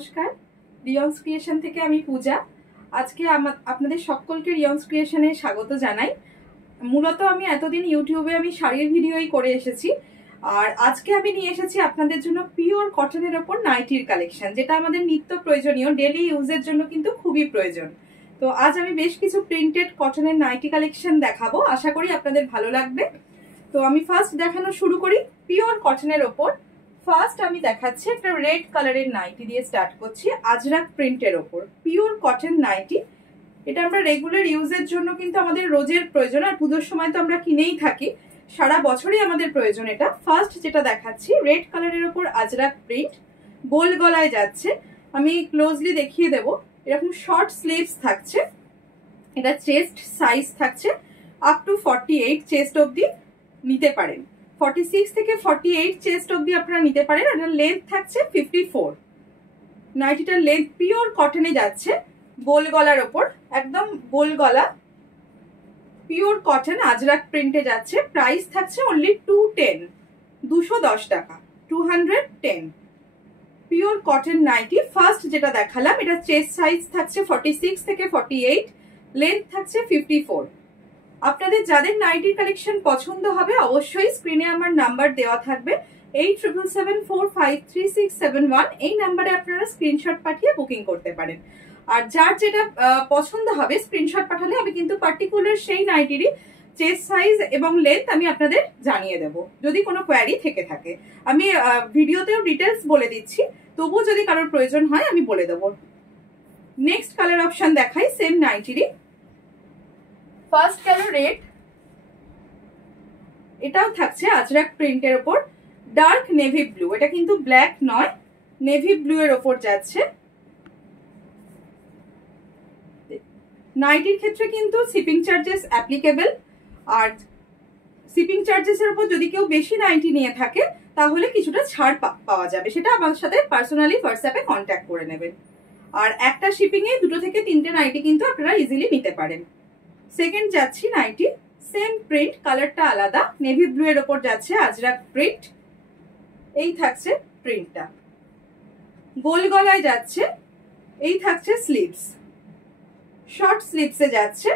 নমস্কার, রিয়ন্স ক্রিয়েশন থেকে আমি পূজা। আজকে আপনাদের সকলকে রিয়ন্স ক্রিয়েশনে স্বাগত জানাই। মূলত আমি এতদিন ইউটিউবে শাড়ির ভিডিওই করে এসেছি, আর আজকে আমি নিয়ে এসেছি আপনাদের জন্য পিওর কটনের ওপর নাইটির কালেকশন, যেটা আমাদের নিত্য প্রয়োজনীয় ডেলি ইউজের জন্য কিন্তু খুবই প্রয়োজন। তো আজ আমি বেশ কিছু প্রিন্টেড কটনের নাইটি কালেকশন দেখাবো, আশা করি আপনাদের ভালো লাগবে। তো আমি ফার্স্ট দেখানো শুরু করি পিওর কটনের ওপর। ফার্স্ট আমি দেখাচ্ছি একটা রেড কালারের নাইটি দিয়ে স্টার্ট করছি, আজরাক প্রিন্টের ওপর পিওর কটন নাইটি। এটা আমরা রেগুলার ইউজের জন্য কিন্তু আমাদের রোজের প্রয়োজন, আর পুজোর সময় তো আমরা কিনেই থাকি, সারা বছরই আমাদের প্রয়োজন এটা। ফার্স্ট যেটা দেখাচ্ছি রেড কালারের ওপর আজরাক প্রিন্ট, গোল গলায় যাচ্ছে। আমি ক্লোজলি দেখিয়ে দেব। এরকম শর্ট স্লিভস থাকছে, এটা চেস্ট সাইজ থাকছে আপ টু 48 চেস্ট অবধি নিতে পারেন। 46 থেকে 48 চেস্ট অবধি আপনারা নিতে পারেন। আর লেন্থ থাকছে 54। নাইটিটার লেন্থ পিওর কটনে যাচ্ছে, গোল গলার ওপর, একদম গোল গলা, পিওর কটন আজরাক প্রিন্টে যাচ্ছে। প্রাইস থাকছে অনলি 210 টাকা, 210। পিওর কটন নাইটি ফার্স্ট যেটা দেখালাম, এটা চেস্ট সাইজ থাকছে 46 থেকে 48, লেন্থ থাকছে 54। আপনাদের যাদের নাইটির কালেকশন পছন্দ হবে অবশ্যই স্ক্রিনে আমার নাম্বার দেওয়া থাকবে 8777453671। এই নাম্বারে আপনারা স্ক্রিনশট পাঠিয়ে বুকিং করতে পারেন। আর যার যেটা পছন্দ হবে স্ক্রিনশট পাঠালে আমি কিন্তু পার্টিকুলার সেই নাইটিরই চেস্ট সাইজ এবং লেন্থ আমি আপনাদের জানিয়ে দেব, যদি কোনো কোয়ারি থেকে থাকে। আমি ভিডিওতেও ডিটেলস বলে দিচ্ছি, তবুও যদি কারোর প্রয়োজন হয় আমি বলে দেবো। নেক্সট কালার অপশন দেখাই সেম নাইটিরই। ফার্স্ট কালার রেড, এটাও থাকছে আজরাক প্রিন্টের ওপর ডার্ক নেভি ব্লু। এটা কিন্তু ব্ল্যাক নয়, নেভি ব্লু এর ওপর যাচ্ছে। নাইটির ক্ষেত্রে কিন্তু শিপিং চার্জেস অ্যাপ্লিকেবল, আর শিপিং চার্জেস এর উপর যদি কেউ বেশি নাইটি নিয়ে থাকে তাহলে কিছুটা ছাড় পাওয়া যাবে, সেটা আমার সাথে পার্সোনালি হোয়াটসঅ্যাপে কন্ট্যাক্ট করে নেবেন। আর একটা শিপিং এ 2 থেকে 3টে নাইটি কিন্তু আপনারা ইজিলি নিতে পারেন। সেকেন্ড যাচ্ছি নাইটি, সেম প্রিন্ট, কালারটা আলাদা, নেভি ব্লু এর ওপর যাচ্ছে আজরাক প্রিন্ট। এই থাকছে প্রিন্টটা, গোল গলায় যাচ্ছে। এই থাকছে স্লিভস, শর্ট স্লিভসে যাচ্ছে,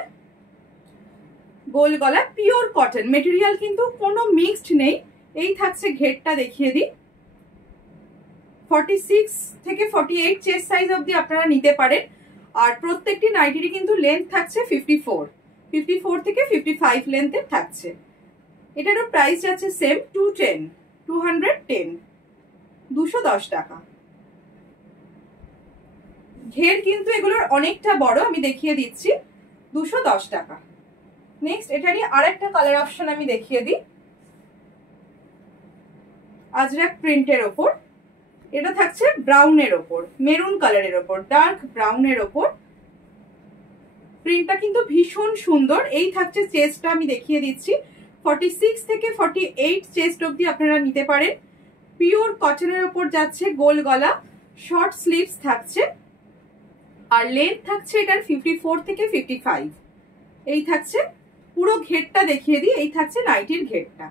গোল গলা, পিওর কটন মেটেরিয়াল, কিন্তু কোনো মিক্সড নেই। এই থাকছে ঘেরটা, দেখিয়ে দিই। 46 থেকে 48 চেস্ট সাইজ অবধি আপনারা নিতে পারেন। আর প্রত্যেকটি নাইটিরই কিন্তু লেন্থ থাকছে 54 থেকে 55 লেন্থের থাকছে। এটারও প্রাইস যাচ্ছে সেম 210 210 টাকা। ঘের কিন্তু এগুলোর অনেকটা বড়, আমি দেখিয়ে দিচ্ছি, 210 টাকা। নেক্সট এটারই আরেকটা কালার অপশন আমি দেখিয়ে দিই, আজরাক প্রিন্টের ওপর। এটা থাকছে ব্রাউনের ওপর, মেরুন কালারের ওপর, ডার্ক ব্রাউনের ওপর। প্রিন্টটা কিন্তু ভীষণ সুন্দর। এই থাকছে চেস্টটা, আমি দেখিয়ে দিচ্ছি, 46 থেকে 48 চেস্ট অবধি আপনারা নিতে পারেন। পিওর কটনের ওপর যাচ্ছে, গোল গলা, শর্ট স্লিভস থাকছে, আর লেন্থ থাকছে এটার 54 থেকে 55। এই থাকছে পুরো ঘেরটা, দেখিয়ে দিই। এই থাকছে নাইটির ঘেরটা,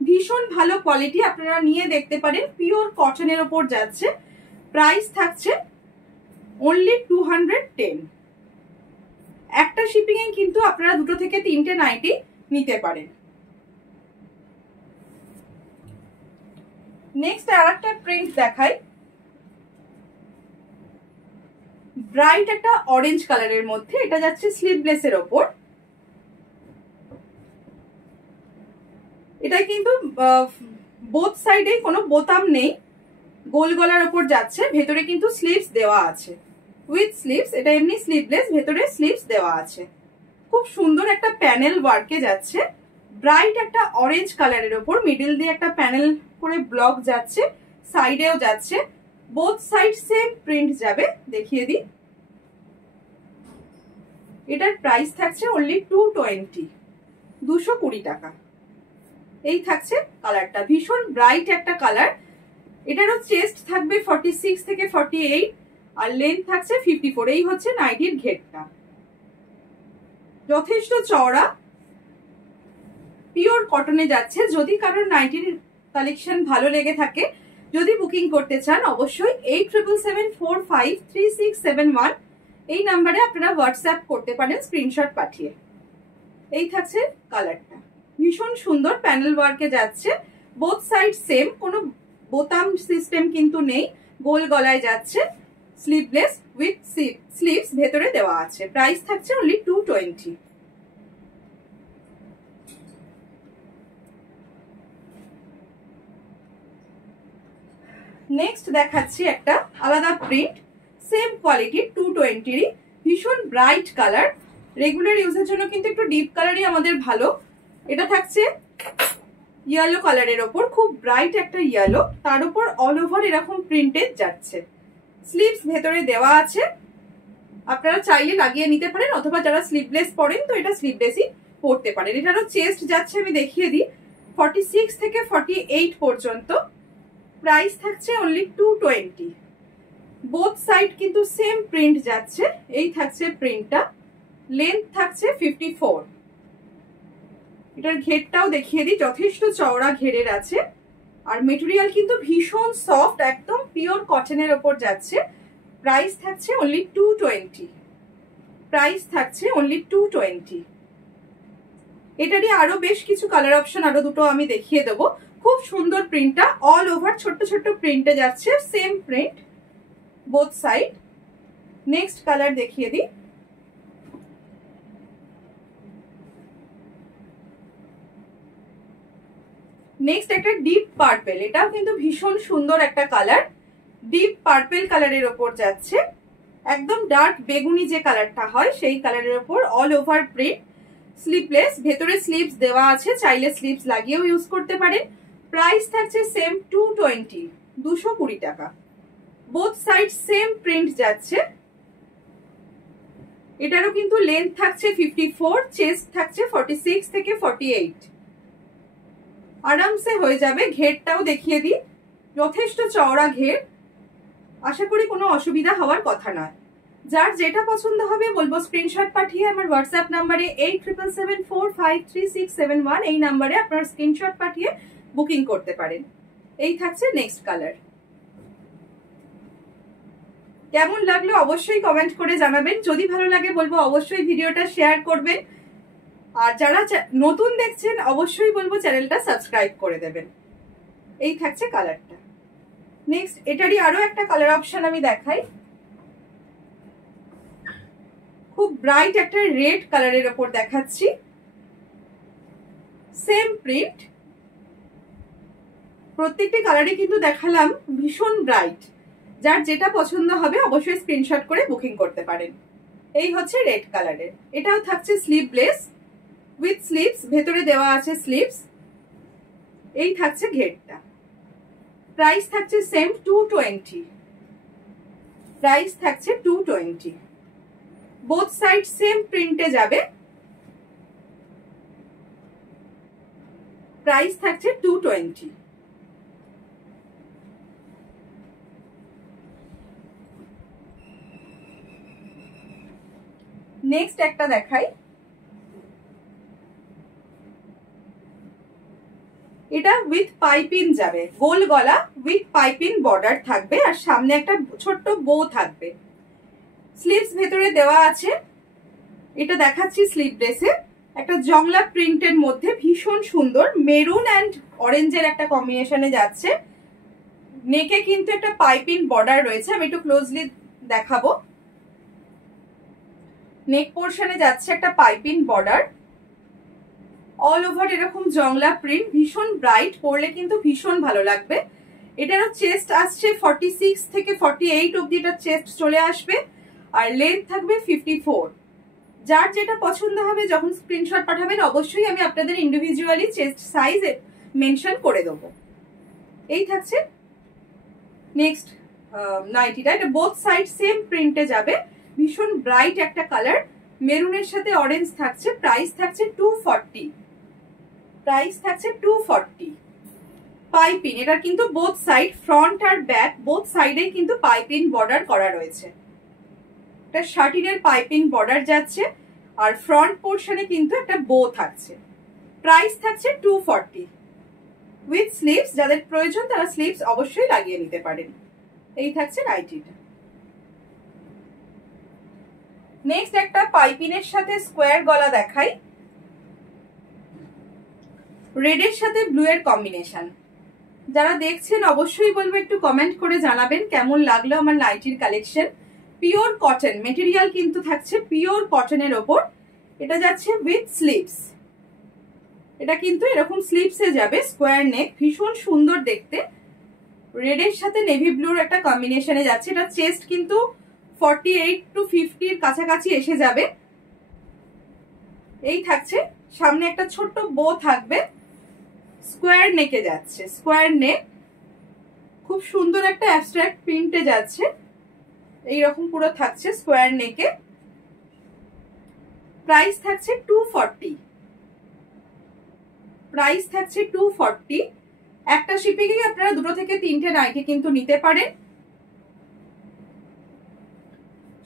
ভীষণ ভালো কোয়ালিটি, আপনারা নিয়ে দেখতে পারেন। পিওর কটনের ওপর যাচ্ছে, প্রাইস থাকছে অনলি 210। একটা শিপিং এ কিন্তু আপনারা 2 থেকে 3টে নাইটি নিতে পারেন। নেক্সট আরেকটা প্রিন্ট দেখাই, ব্রাইট একটা অরেঞ্জ কালারের মধ্যে। এটা যাচ্ছে স্লিভলেস এর ওপর। এটা কিন্তু বোথ সাইডে কোনো বোতাম নেই, গোল গলার ওপর যাচ্ছে। ভেতরে কিন্তু স্লিভস দেওয়া আছে, উইথ স্লিভস। এটা এমনি স্লিভলেস, ভেতরে স্লিভস দেওয়া আছে। খুব সুন্দর একটা প্যানেল ওয়ার্কে যাচ্ছে, ব্রাইট একটা অরেঞ্জ কালারের ওপর, মিডল দিয়ে একটা প্যানেল করে ব্লক যাচ্ছে, সাইডেও যাচ্ছে। বোথ সাইড সেম প্রিন্ট যাবে, দেখিয়ে দিই। এটার প্রাইস থাকছে অনলি 220 টাকা। এই থাকছে কালারটা, ভীষণ ব্রাইট একটা কালার। এটারও চেস্ট থাকবে 46 থেকে 48, আর লেন্থ থাকছে 54। এই হচ্ছে নাইটির ঘেরটা, যথেষ্ট চওড়া, পিওর কটনে যাচ্ছে। যদি কারোর নাইটির কালেকশন ভালো লেগে থাকে যদি বুকিং করতে চান অবশ্যই 8777453671 এই নাম্বারে আপনারা হোয়াটসঅ্যাপ করতে পারেন স্ক্রিনশট পাঠিয়ে। এই থাকছে কালারটা, ভীষণ সুন্দর প্যানেল ওয়ার্কে যাচ্ছে, বোথ সাইড সেম, কোনো বোতাম সিস্টেম কিন্তু নেই, গোল গলায় যাচ্ছে, স্লিভলেস উইথ স্লিভস ভেতরে দেওয়া আছে। প্রাইস থাকছে অনলি 220। নেক্সট দেখাচ্ছি একটা আলাদা প্রিন্ট, সেম কোয়ালিটির 220-ই, ভীষণ ব্রাইট কালার। রেগুলার ইউজের জন্য কিন্তু একটু ডিপ কালারই আমাদের ভালো। এটা থাকছে ইয়েলো কালারের ওপর, খুব ব্রাইট একটা ইয়েলো, তার উপর অল ওভার এরকম প্রিন্টেড যাচ্ছে, স্লিভস ভেতরে দেওয়া আছে। আপনারা চাইলে লাগিয়ে নিতে পারেন, অথবা যারা স্লিভলেস পরেন তো এটা স্লিভলেসই পরতে পারেন। এটারও চেস্ট যাচ্ছে, আমি দেখিয়ে দিই, 46 থেকে 48 পর্যন্ত। প্রাইস থাকছে অনলি 220। বোথ সাইড কিন্তু সেম প্রিন্ট যাচ্ছে। এই থাকছে প্রিন্টটা, লেন্থ থাকছে 54। এটার ঘেরটাও দেখিয়ে দিই, যথেষ্ট চওড়া ঘেরের আছে, আর মেটেরিয়াল কিন্তু ভীষণ সফট, একদম পিওর কটনের ওপর যাচ্ছে। প্রাইস থাকছে অনলি 220। প্রাইস থাকছে অনলি 220। এটারই আরো বেশ কিছু কালার অপশন, আরো দুটো আমি দেখিয়ে দেবো। খুব সুন্দর প্রিন্টটা, অল ওভার ছোট্ট ছোট্ট প্রিন্টে যাচ্ছে, same print both side. Next colour দেখিয়ে দিই, নেক্সট একটা ডিপ পার্পেল, এটাও কিন্তু ভীষণ সুন্দর একটা কালার, ডিপ পার্পেল কালারের ওপর যাচ্ছে, একদম ডার্ক বেগুনি যে কালারটা হয় সেই কালারের ওপর অল ওভার প্রিন্ট, স্লিভলেস, ভেতরে স্লিভস দেওয়া আছে, চাইলে স্লিভস লাগিয়েও ইউজ করতে পারেন। প্রাইস থাকছে সেম 220, 220 টাকা। বোথ সাইড সেম প্রিন্ট যাচ্ছে। এটারও কিন্তু লেন্থ থাকছে 54, চেস্ট থাকছে 46 থেকে 48। আরামসে হয়ে যাবে। ঘেরটাও দেখিয়ে দিই, যথেষ্ট চওড়া ঘের, আশা করি কোনো অসুবিধা হওয়ার কথা নয়। যার যেটা পছন্দ হবে বলবো স্ক্রিনশট পাঠিয়ে আমার হোয়াটসঅ্যাপ নাম্বারে 8777453671 এই নাম্বারে আপনার স্ক্রিনশট পাঠিয়ে বুকিং করতে পারেন। এই থাকছে নেক্সট কালার। কেমন লাগলো অবশ্যই কমেন্ট করে জানাবেন। যদি ভালো লাগে বলবো অবশ্যই ভিডিওটা শেয়ার করবেন, আর যারা নতুন দেখছেন অবশ্যই বলবো চ্যানেলটা সাবস্ক্রাইব করে দেবেন। এই থাকছে কালারটা। নেক্সট এটারই আরো একটা কালার অপশন আমি দেখাই, খুব ব্রাইট একটা রেড কালারের ওপর দেখাচ্ছি, সেম প্রিন্ট। প্রত্যেকটি কালারই কিন্তু দেখালাম ভীষণ ব্রাইট। যার যেটা পছন্দ হবে অবশ্যই স্ক্রিনশট করে বুকিং করতে পারেন। এই হচ্ছে রেড কালারের, এটাও থাকছে স্লিভলেস উইথ স্লিভস, ভেতরে দেওয়া আছে স্লিভস। এই থাকছে ঘেরটা। প্রাইস থাকছে সেম 220। প্রাইস থাকছে 220। বোথ সাইড সেম প্রিন্টে যাবে। প্রাইস থাকছে 220। নেক্সট একটা দেখাই, এটা উইথ পাইপিং যাবে, গোল গলা উইথ পাইপিং বর্ডার থাকবে, আর সামনে একটা ছোট্ট বো থাকবে, স্লিভস ভেতরে দেওয়া আছে। এটা দেখাচ্ছি স্লিভলেসে, একটা জংলা প্রিন্টের মধ্যে ভীষণ সুন্দর মেরুন অ্যান্ড অরেঞ্জের একটা কম্বিনেশনে যাচ্ছে। নেকে কিন্তু একটা পাইপিং বর্ডার রয়েছে, আমি একটু ক্লোজলি দেখাবো। নেক পোর্শনে যাচ্ছে একটা পাইপিং বর্ডার, অল ওভার এরকম জংলা প্রিন্ট, ভীষণ ব্রাইট, পরলে কিন্তু ভীষণ ভালো লাগবে। এটারও চেস্ট আসছে 46 থেকে 48 অব্দি এটার চেস্ট চলে আসবে, আর লেন্থ থাকবে 54। যার যেটা পছন্দ হবে যখন স্ক্রিনশট পাঠাবেন অবশ্যই আমি আপনাদের ইন্ডিভিজুয়ালি চেস্ট সাইজ মেনশন করে দেবো। এই থাকছে নেক্সট নাইটিটা, এটা বোথ সাইড সেম প্রিন্টে যাবে, ভীষণ ব্রাইট একটা কালার, মেরুনের সাথে অরেঞ্জ থাকছে। প্রাইস থাকছে 240। প্রাইস থাকছে 240। পাইপিং, এটা কিন্তু বোথ সাইড, ফ্রন্ট আর ব্যাক বোথ সাইডে কিন্তু পাইপিং বর্ডার করা রয়েছে। এটা শার্টিনের পাইপিং বর্ডার যাচ্ছে, আর ফ্রন্ট পোর্শনে কিন্তু একটা বো থাকছে। প্রাইস থাকছে 240। With sleeves. যাদের প্রয়োজন তারা স্লিভস অবশ্যই লাগিয়ে নিতে পারেন। এই থাকছে নাইটিটা। নেক্সট একটা পাইপিনের সাথে স্কোয়ার গলা দেখাই, রেডের সাথে ব্লু এর কম্বিনেশন। যারা দেখছেন অবশ্যই বলবো একটু কমেন্ট করে জানাবেন কেমন লাগলো আমার নাইটির কালেকশন। পিওর কটন মেটেরিয়াল কিন্তু থাকছে, পিওর কটনের ওপর। এটা যাচ্ছে উইথ স্লিভস, এটা কিন্তু এরকম স্লিভসে যাবে, স্কোয়ার নেক, ভীষণ সুন্দর দেখতে। রেডের সাথে নেভি ব্লুর একটা কম্বিনেশনে যাচ্ছে। এটা চেস্ট কিন্তু 48 to 50 কাছাকাছি এসে যাবে। এই থাকছে, সামনে একটা ছোট্ট বো থাকবে, স্কোয়ার নেকে যাচ্ছে, স্কোয়ার নেক, খুব সুন্দর একটা অ্যাবস্ট্রাক্ট প্রিন্টে যাচ্ছে। এইরকম পুরো থাকছে স্কোয়ার নেকে। প্রাইস থাকছে 240, প্রাইস থাকছে 240। একটা শিপিং এ আপনারা 2 থেকে 3টে নাইটি কিন্তু নিতে পারেন।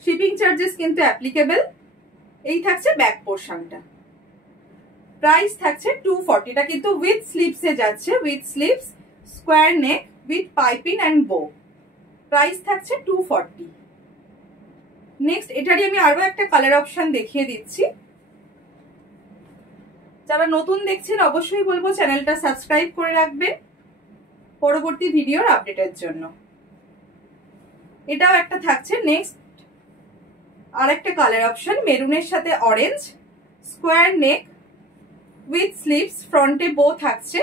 শিপিং চার্জেস কিন্তু অ্যাপ্লিকেবল। এই থাকছে ব্যাক পোর্শনটা, প্রাইস থাকছে 240। এটা কিন্তু উইথ স্লিভসে যাচ্ছে, with sleeves, square neck, with piping and bow. Price থাকছে 240। নেক্সট এটারই আমি আরো একটা কালার অপশন দেখিয়ে দিচ্ছি। যারা নতুন দেখছেন অবশ্যই বলবো চ্যানেলটা সাবস্ক্রাইব করে রাখবেন পরবর্তী ভিডিওর আপডেটের জন্য। এটাও একটা থাকছে। নেক্সট আর একটা কালার অপশন, মেরুনের সাথে orange, square neck with sleeves, ফ্রন্টে বো থাকছে,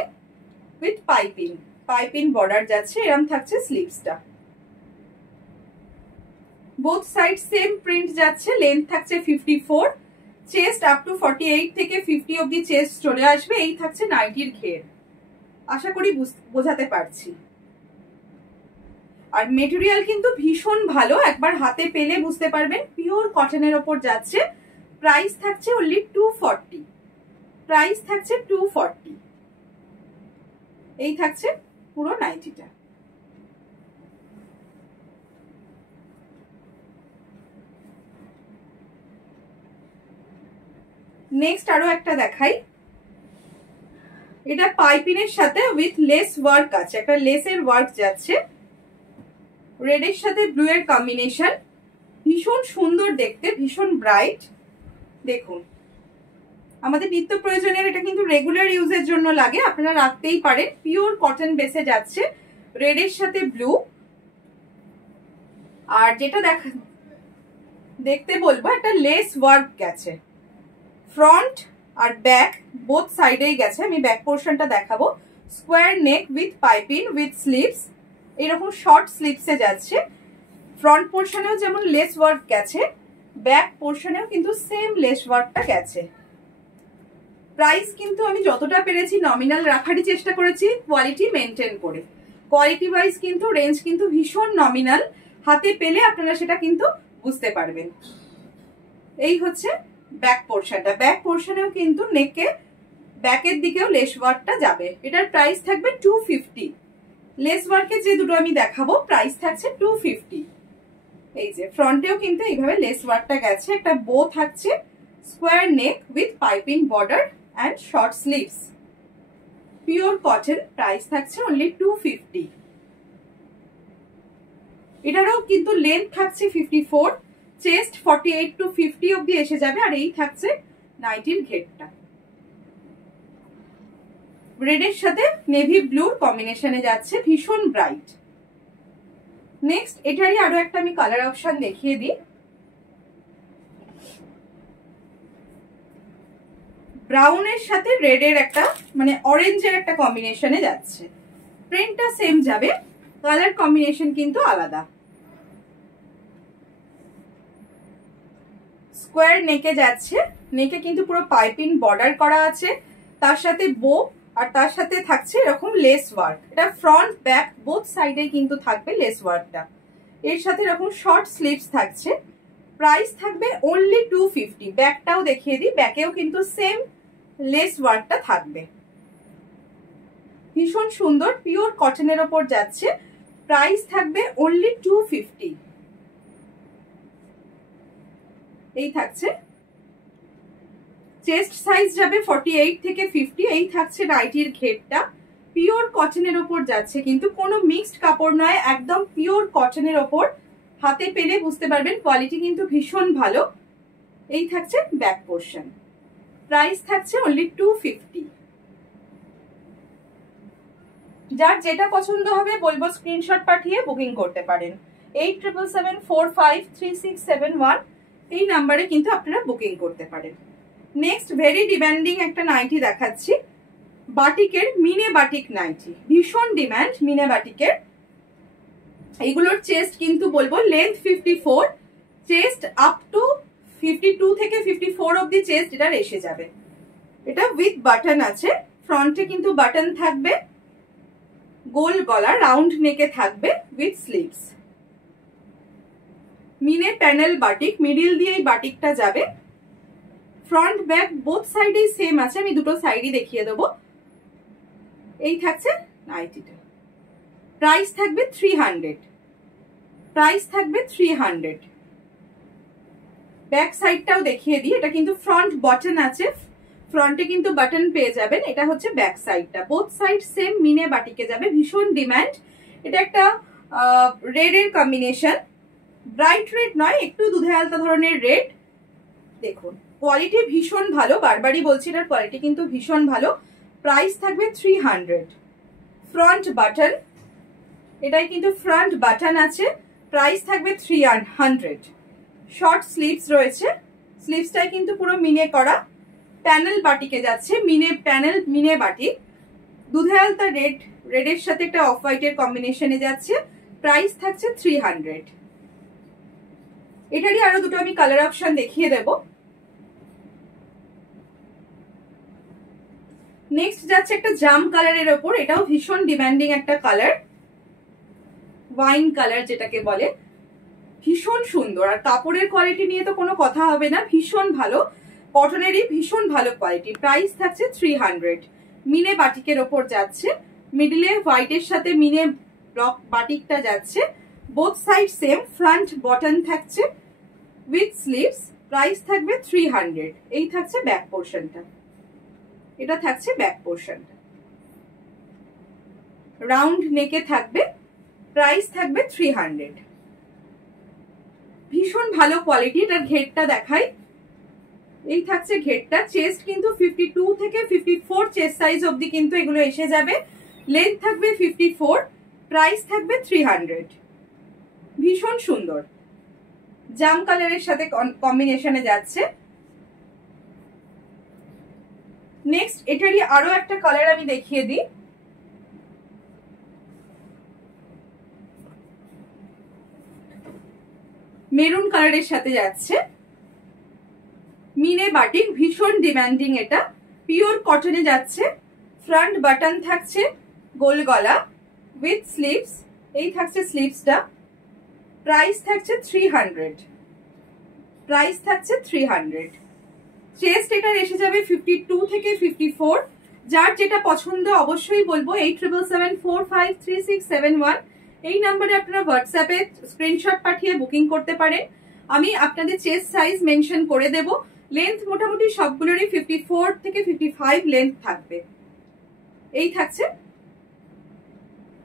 উইথ পাইপিং, পাইপিং বর্ডার যাচ্ছে, এরকম থাকছে স্লিভসটা। বোথ সাইড সেম প্রিন্ট যাচ্ছে। লেন্থ থাকছে 54, চেস্ট আপ টু 48 থেকে 50 অবধি চেস্ট চলে আসবে। এই থাকছে নাইটির ঘের, আশা করি বোঝাতে পারছি। আর মেটেরিয়াল কিন্তু ভীষণ ভালো, একবার হাতে পেলে বুঝতে পারবেন। পিওর কটনের ওপর যাচ্ছে। প্রাইস থাকছে অনলি 240, প্রাইস থাকছে 240। এই থাকছে পুরো নাইটিটা। নেক্সট আরো একটা দেখাই, এটা পাইপিনের সাথে উইথ লেস ওয়ার্ক আছে, একটা লেসের ওয়ার্ক যাচ্ছে। রেডের সাথে ব্লু এর কম্বিনেশন, ভীষণ সুন্দর দেখতে, ভীষণ ব্রাইট। দেখুন আমাদের নিত্য প্রয়োজনের, এটা কিন্তু রেগুলার ইউজের জন্য লাগে, আপনারা রাখতেই পারেন। পিওর কটন বেসে যাচ্ছে, রেডের সাথে ব্লু। আর যেটা দেখতে বলবো, একটা লেস ওয়ার্ক গেছে, ফ্রন্ট আর ব্যাক বোথ সাইডেই গেছে। আমি ব্যাক পোর্শনটা দেখাবো। Square neck with piping with sleeves, এরকম শর্ট স্লিভসে যাচ্ছে। ফ্রন্ট পোর্শনেও যেমন লেস ওয়ার্ক গেছে, ব্যাক পোর্শনেও কিন্তু সেম লেস ওয়ার্কটা গেছে। প্রাইস কিন্তু আমি যতটা পেরেছি নমিনাল রাখারই চেষ্টা করেছি, কোয়ালিটি মেনটেন করে। কোয়ালিটি ওয়াইজ কিন্তু রেঞ্জ কিন্তু ভীষণ নমিনাল, হাতে পেলে আপনারা সেটা কিন্তু বুঝতে পারবেন। এই হচ্ছে ব্যাক পোর্শনটা। ব্যাক পোর্শনেও কিন্তু নেকে ব্যাকের দিকেও লেস ওয়ার্কটা যাবে। এটার প্রাইস থাকবে 250। লেস ওয়ার্কে যে দুটো আমি দেখাবো প্রাইস থাকছে 250। এই যে ফ্রন্টেও কিন্তু এইভাবে লেস ওয়ার্কটা গেছে, একটা বো থাকছে, square neck with piping border and short sleeves, pure cotton. Price থাকছে অনলি 250। এটারও কিন্তু লেন্থ থাকছে 54, চেস্ট 48 to 50 অবধি এসে যাবে। আর এই থাকছে নাইটির ঘেরটা, রেডের সাথে নেভি ব্লুর কম্বিনেশনে যাচ্ছে, ভীষণ ব্রাইট। নেক্সট এটারই আরো একটা আমি কালার অপশন দেখিয়ে দিই। ব্রাউনের সাথে রেডের একটা, মানে অরেঞ্জের একটা কম্বিনেশনে যাচ্ছে। প্রিন্টটা সেম যাবে, কালার কম্বিনেশন কিন্তু আলাদা। স্কোয়ার নেকে যাচ্ছে, নেকে কিন্তু পুরো পাইপিং বর্ডার করা আছে, তার সাথে বো, আর তার সাথে থাকছে এরকম লেস ওয়ার্ক। এটা ফ্রন্ট ব্যাক বোথ সাইডে কিন্তু থাকবে লেস ওয়ার্কটা। এর সাথে এরকম শর্ট স্লিভস থাকছে। প্রাইস থাকবে অনলি 250। ব্যাকটাও দেখিয়ে দিই, ব্যাকেও কিন্তু সেম লেস ওয়ার্কটা থাকবে। ভীষণ সুন্দর, পিওর কটনের ওপর যাচ্ছে। প্রাইস থাকবে অনলি 250। এই থাকছে, চেস্ট সাইজ যাবে 48 থেকে 50। এই থাকছে নাইটির ঘেরটা, পিওর কটনের ওপর যাচ্ছে, কিন্তু কোনো মিক্সড কাপড় নয়, একদম পিওর কটনের ওপর। হাতে পেলে বুঝতে পারবেন কোয়ালিটি কিন্তু ভীষণ ভালো। এই থাকছে ব্যাক পোর্শন, প্রাইস থাকছে অনলি 250। যার যেটা পছন্দ হবে বলবো স্ক্রিনশট পাঠিয়ে বুকিং করতে পারেন। 8777453671 এই নাম্বারে কিন্তু আপনারা বুকিং করতে পারেন। নেক্সট ভেরি ডিমান্ডিং একটা নাইটি দেখাচ্ছি, বাটিকের মিনে বাটিক নাইটি, ভীষণ ডিমান্ড মিনে বাটিকের। এইগুলোর চেস্ট কিন্তু বলবো লেন্থ 54, চেস্ট আপ টু 52 থেকে 54 অবধি চেস্ট এটার এসে যাবে। এটা উইথ বাটন আছে, ফ্রন্টে কিন্তু বাটন থাকবে, গোল গলা, রাউন্ড নেকে থাকবে উইথ স্লিভস। মিনে প্যানেল বাটিক, মিডিল দিয়ে এই বাটিকটা যাবে। ফ্রন্ট ব্যাক বোথ সাইডেই সেম আছে, আমি দুটো সাইডই দেখিয়ে দেবো। এই থাকছে নাইটিটা, প্রাইস থাকবে 300, প্রাইস থাকবে 300। ব্যাক সাইডটাও দেখিয়ে দিই, এটা কিন্তু ফ্রন্ট বটন আছে, ফ্রন্টে কিন্তু বাটন পেয়ে যাবেন। এটা হচ্ছে ব্যাক সাইডটা, বোথ সাইড সেম মিনে বাটিকে যাবে, ভীষণ ডিমান্ড। এটা একটা রেড এর কম্বিনেশন, ব্রাইট রেড নয়, একটু দুধে আলতা ধরনের রেড। দেখুন কোয়ালিটি ভীষণ ভালো, বারবারই বলছি এটার কোয়ালিটি কিন্তু ভীষণ ভালো। প্রাইস থাকবে 300। ফ্রন্ট বাটন, এটাই কিন্তু ফ্রন্ট বাটন আছে, প্রাইস থাকবে 300। শর্ট স্লিভস রয়েছে, স্লিভসটাই কিন্তু পুরো মিনে করা, প্যানেল বাটিকে যাচ্ছে, মিনে প্যানেল মিনে বাটিক, দুধে আলতা রেড, রেডের সাথে একটা অফ হোয়াইটের কম্বিনেশনে যাচ্ছে, প্রাইস থাকছে 300। এটারই আরো দুটো আমি কালার অপশন দেখিয়ে দেব। নেক্সট যাচ্ছে একটা জাম কালারের ওপর, এটাও ভীষণ ডিমান্ডিং একটা কালার, ওয়াইন কালার যেটাকে বলে, ভীষণ সুন্দর। আর কাপড়ের কোয়ালিটি নিয়ে তো কোনো কথা হবে না, ভীষণ ভালো, কটনেরই ভীষণ ভালো কোয়ালিটি। প্রাইস থাকছে 300। মিনে বাটিকের ওপর যাচ্ছে, মিডলে হোয়াইটের সাথে মিনে ব্লক বাটিকটা যাচ্ছে, both side same, front button থাকছে উইথ স্লিভস, প্রাইস থাকবে 300। এই থাকছে ব্যাক পোর্শনটা, এটা থাকছে ব্যাক পোর্শনটা, রাউন্ড নেকে থাকবে, প্রাইস থাকবে 300। ভীষণ ভালো কোয়ালিটি। এটার ঘেরটা দেখাই, এই থাকছে ঘেরটা, চেস্ট কিন্তু 52 থেকে 54 চেস্ট সাইজ অবধি কিন্তু এগুলো এসে যাবে, লেন্থ থাকবে 54, প্রাইস থাকবে 300। ভীষণ সুন্দর, জাম কালারের সাথে কম্বিনেশনে যাচ্ছে। নেক্সট এটারই আরো একটা কালার আমি দেখিয়ে দিই, মেরুন কালারের সাথে যাচ্ছে, মিনে বাটিক, ভীষণ ডিমান্ডিং। এটা পিওর কটনে যাচ্ছে, ফ্রন্ট বাটন থাকছে, গোল গলা উইথ স্লিভস, এই থাকছে স্লিভসটা, প্রাইস থাকছে 300। প্রাইস থাকছে 300। চেস্ট এটার এসে যাবে 52 থেকে 54। যার যেটা পছন্দ অবশ্যই বলবো 8777453671 এই নাম্বারে আপনারা হোয়াটসঅ্যাপে স্ক্রিনশট পাঠিয়ে বুকিং করতে পারেন। আমি আপনাদের চেস্ট সাইজ মেনশন করে দেব। লেন্থ মোটামুটি সবগুলোরই 54 থেকে 55 লেন্থ থাকবে। এই থাকছে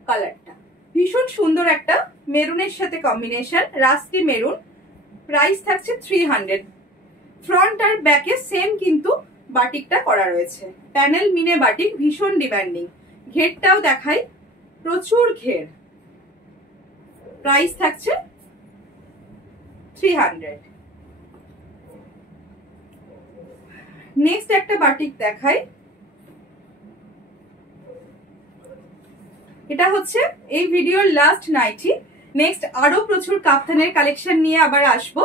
কালারটা, ভীষণ সুন্দর একটা মেরুনের সাথে কম্বিনেশন, রাস্টি মেরুন, প্রাইস থাকছে 300। ফ্রন্ট আর ব্যাকে সেম কিন্তু বাটিকটা করা রয়েছে, প্যানেল মিনে বাটিক, ভীষণ ডিমান্ডিং। ঘেরটাও দেখাই, প্রচুর ঘের, প্রাইস থাকছে 300। নেক্সট একটা বাটিক দেখাই, এটা হচ্ছে এই ভিডিওর লাস্ট নাইটি। নেক্সট আরো প্রচুর কাফতানের কালেকশন নিয়ে আবার আসবো।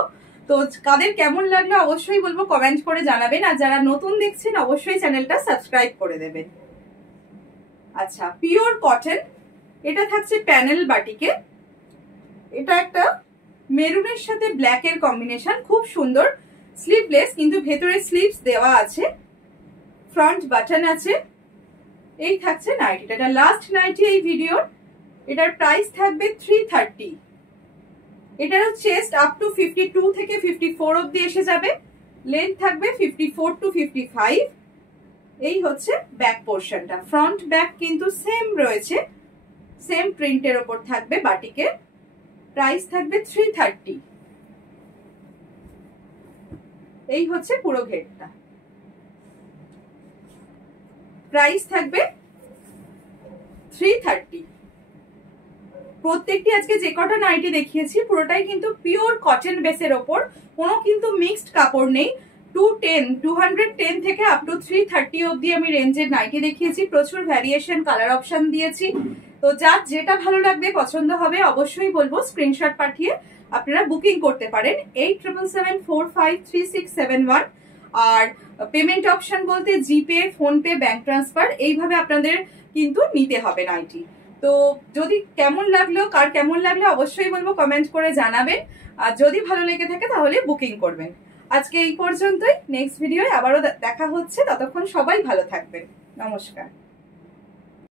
তো কাদের কেমন লাগলো অবশ্যই বলবো কমেন্ট করে জানাবেন, আর যারা নতুন দেখছেন অবশ্যই চ্যানেলটা সাবস্ক্রাইব করে দেবেন। আচ্ছা, পিওর কটন, এটা থাকছে প্যানেল বাটিকে, এটা একটা মেরুনের সাথে ব্ল্যাক এর কম্বিনেশন, খুব সুন্দর। স্লিভলেস কিন্তু ভেতরে স্লিভস দেওয়া আছে, ফ্রন্ট বাটন আছে। এই থাকছে নাইটিটা, এটা লাস্ট নাইটি এই ভিডিওর। এটার প্রাইস থাকবে 330। এটারও চেস্ট আপ টু 52 থেকে 54 অবধি এসে যাবে, লেন্থ থাকবে 54 টু 55, এই হচ্ছে ব্যাক পোর্শনটা, ফ্রন্ট ব্যাক কিন্তু সেম রয়েছে, সেম প্রিন্টের ওপর থাকবে বাটিকে। প্রাইস থাকবে 330। এই হচ্ছে পুরো ঘেরটা, প্রাইস থাকবে 330। প্রত্যেকটি আজকে যে কটা নাইটি দেখিয়েছি পুরোটাই কিন্তু পিওর কটন বেসের ওপর, কোনো কিন্তু মিক্সড কাপড় নেই। 210 থেকে আপ টু 330 অব্দি আমি রেঞ্জের নাইটি দেখিয়েছি, প্রচুর ভ্যারিয়েশন কালার অপশন দিয়েছি। তো যার যেটা ভালো লাগবে, পছন্দ হবে, অবশ্যই বলবো স্ক্রিনশট পাঠিয়ে আপনারা বুকিং করতে পারেন 8777453671। আর পেমেন্ট অপশন বলতে জিপে, ফোনপে, ব্যাংক ট্রান্সফার, এইভাবে আপনাদের কিন্তু নিতে হবে নাইটি। তো যদি কেমন লাগলো, কার কেমন লাগলো অবশ্যই বলবো কমেন্ট করে জানাবেন। আর যদি ভালো লেগে থাকে তাহলে বুকিং করবেন। আজকে এই পর্যন্তই, নেক্সট ভিডিওয় আবারও দেখা হচ্ছে, ততক্ষণ সবাই ভালো থাকবেন। নমস্কার।